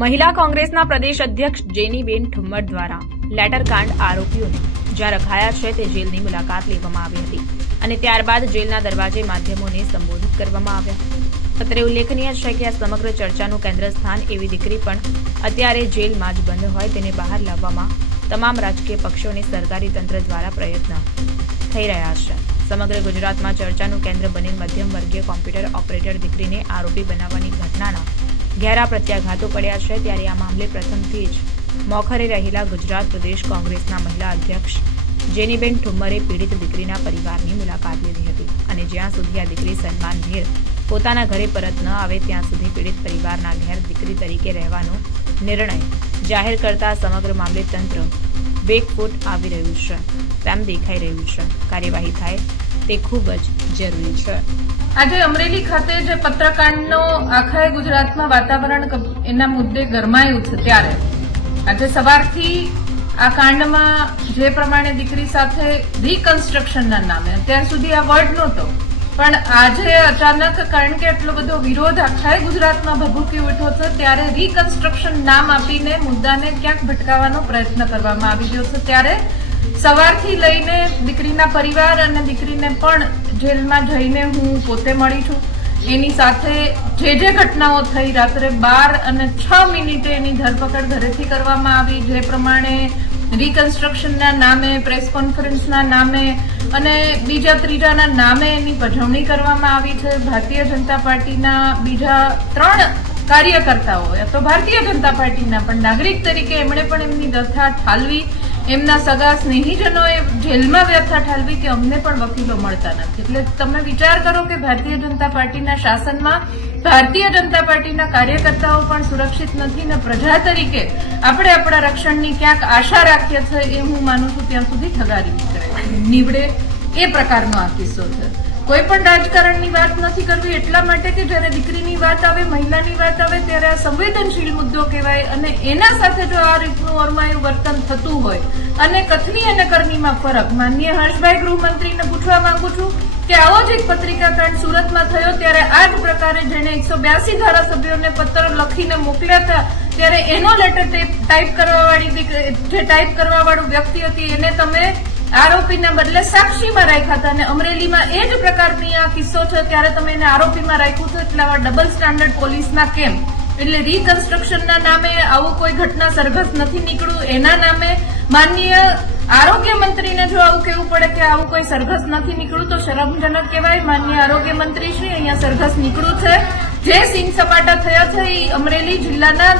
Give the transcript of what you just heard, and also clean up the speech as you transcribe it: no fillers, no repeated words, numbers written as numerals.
મહિલા કોંગ્રેસના પ્રદેશ અધ્યક્ષ જેનીબેન ઠુમ્મર દ્વારા લેટરકાંડ આરોપીઓને જ્યાં રખાયા છે તે જેલની મુલાકાત લેવામાં આવી હતી અને ત્યારબાદ જેલના દરવાજે માધ્યમોને સંબોધિત કરવામાં આવ્યા। અત્રે ઉલ્લેખનીય છે કે આ સમગ્ર ચર્ચાનું કેન્દ્ર સ્થાન એવી દીકરી પણ અત્યારે જેલમાં જ બંધ હોય તેને બહાર લાવવામાં તમામ રાજકીય પક્ષોને સરકારી તંત્ર દ્વારા પ્રયત્ન થઈ રહ્યા છે। સમગ્ર ગુજરાતમાં ચર્ચાનું કેન્દ્ર બનેલ મધ્યમ વર્ગીય કોમ્પ્યુટર ઓપરેટર દીકરીને આરોપી બનાવવાની ઘટનાના ઘેરા પ્રત્યાઘાતો પડ્યા છે। ત્યારે આ મામલે પ્રથમથી જ મોખરે રહેલા ગુજરાત પ્રદેશ કોંગ્રેસના મહિલા અધ્યક્ષ જેનીબેન ઠુમ્મરે પીડિત દીકરીના પરિવારની મુલાકાત લીધી હતી અને જ્યાં સુધી આ દીકરી સન્માનભેર પોતાના ઘરે પરત ન આવે ત્યાં સુધી પીડિત પરિવારના ઘેર દીકરી તરીકે રહેવાનો નિર્ણય જાહેર કરતા સમગ્ર મામલે તંત્ર બેકફૂટ આવી રહ્યું છે તેમ દેખાઈ રહ્યું છે। કાર્યવાહી થાય તે ખૂબ જ જરૂરી છે। આજે અમરેલી ખાતે જે પત્રકાંડનો આખા ગુજરાતમાં વાતાવરણ એના મુદ્દે ગરમાયું છે ત્યારે આજે સવારથી આ કાંડમાં જે પ્રમાણે દીકરી સાથે રિકન્સ્ટ્રક્શનના નામે અત્યાર સુધી આ વર્ડ નહોતો પણ આજે અચાનક કારણ કે એટલો બધો વિરોધ આખા ગુજરાતમાં ભભૂકી ઉઠ્યો છે ત્યારે રિકન્સ્ટ્રક્શન નામ આપીને મુદ્દાને ક્યાંક ભટકાવવાનો પ્રયત્ન કરવામાં આવી રહ્યો છે। ત્યારે સવારથી લઈને દીકરીના પરિવાર અને દીકરીને પણ જેલમાં જઈને હું પોતે મળી છું। એની સાથે જે ઘટનાઓ થઈ રાત્રે 12:06 એની ધરપકડ ઘરેથી કરવામાં આવી, જે પ્રમાણે રિકન્સ્ટ્રક્શનના નામે પ્રેસ કોન્ફરન્સના નામે અને બીજા ત્રીજાના નામે એની પજવણી કરવામાં આવી છે। ભારતીય જનતા પાર્ટીના બીજા 3 કાર્યકર્તાઓ તો ભારતીય જનતા પાર્ટીના પણ નાગરિક તરીકે એમણે પણ એમની વ્યથા ઠાલવી, એમના સગા સ્નેહીજનોએ જેલમાં વ્યથા ઠાલવી કે અમને પણ વકીલો મળતા નથી। એટલે તમે વિચાર કરો કે ભારતીય જનતા પાર્ટીના શાસનમાં ભારતીય જનતા પાર્ટીના કાર્યકર્તાઓ પણ સુરક્ષિત નથી ને પ્રજા તરીકે આપણે આપણા રક્ષણની ક્યાંક આશા રાખીએ છીએ એ હું માનું છું ત્યાં સુધી ઠગારી નીવડે એ પ્રકારનો આ કિસ્સો છે। કોઈ પણ રાજકારણની વાત નથી કરવી એટલા માટે કે જયારે દીકરીની વાત આવે, મહિલાની વાત આવે ત્યારે આ સંવેદનશીલ મુદ્દો કહેવાય અને એના સાથે જો આ રીતનું ઓરમાયું વર્તન થતું હોય અને કથની અને કરણીમાં ફરક માનનીય હર્ષભાઈ ગૃહમંત્રીને પૂછવા માંગુ છું કે આવો જ એક પત્રિકાકાંડ સુરતમાં થયો ત્યારે આ જ પ્રકારે જેને 182 ધારાસભ્યોને પત્ર લખીને મોકલ્યા હતા ત્યારે એનો લેટર ટાઈપ કરવા વાળું વ્યક્તિ હતી એને તમે આરોપીના બદલે સાક્ષીમાં રાખ્યા હતા અને અમરેલીમાં એ જ પ્રકારની આ કિસ્સો છે ત્યારે તમે એને આરોપીમાં રાખ્યું છે। એટલે આવા ડબલ સ્ટાન્ડર્ડ પોલીસના કેમ? એટલે રિકન્સ્ટ્રક્શનના નામે આવું કોઈ ઘટના સરઘસ નથી નીકળ્યું, એના નામે માનનીય આરોગ્ય મંત્રીને જો આવું કહેવું પડે કે આવું કોઈ સરઘસ નથી નીકળ્યું તો શરમજનક કહેવાય। માનનીય આરોગ્ય મંત્રી શ્રી અહીંયા સરઘસ નીકળ્યું છે। જે સીન સપાટા થયા છે એ અમરેલી જિલ્લાના